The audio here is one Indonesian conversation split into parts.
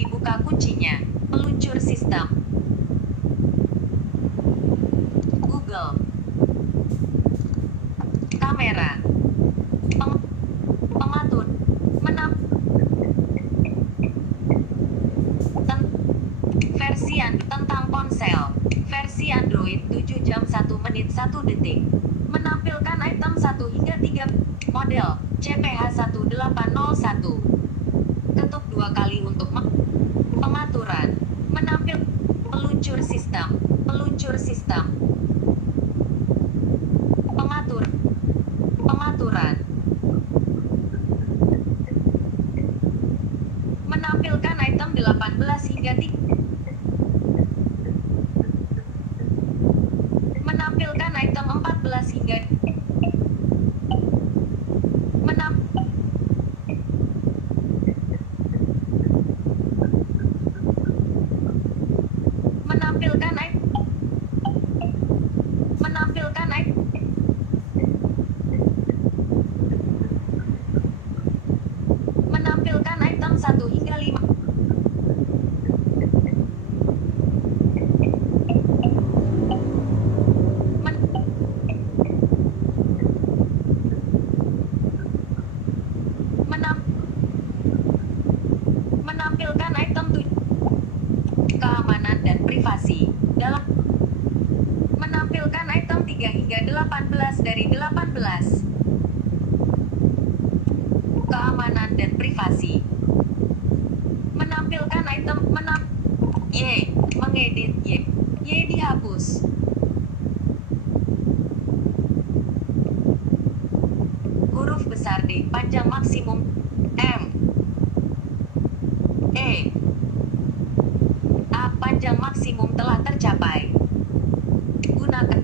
dibuka kuncinya. Peluncur sistem. Google. Kamera. Pengatur. Tentang ponsel. Versi Android 7 jam 1 menit 1 detik. Menampilkan item 1 hingga 3. Model CPH1801. Ketuk 2 kali untuk pengaturan. Menampil peluncur sistem. Peluncur sistem. Pengaturan. Menampilkan item 18 hingga 3. Menampilkan item 14 hingga menampilkan item 1 hingga 5. Menampilkan item 7. Keamanan dan privasi. Dalam menampilkan item 3 hingga 18 dari 18. Keamanan dan privasi. Menampilkan item mengedit dihapus. Huruf besar D panjang maksimum M E A panjang maksimum telah tercapai. Gunakan.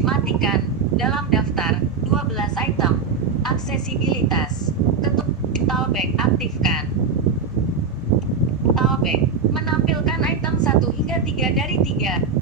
Matikan. Dalam daftar 12 item. Aksesibilitas. Ketuk Talkback aktifkan. Talkback menampilkan item 1 hingga 3 dari 3.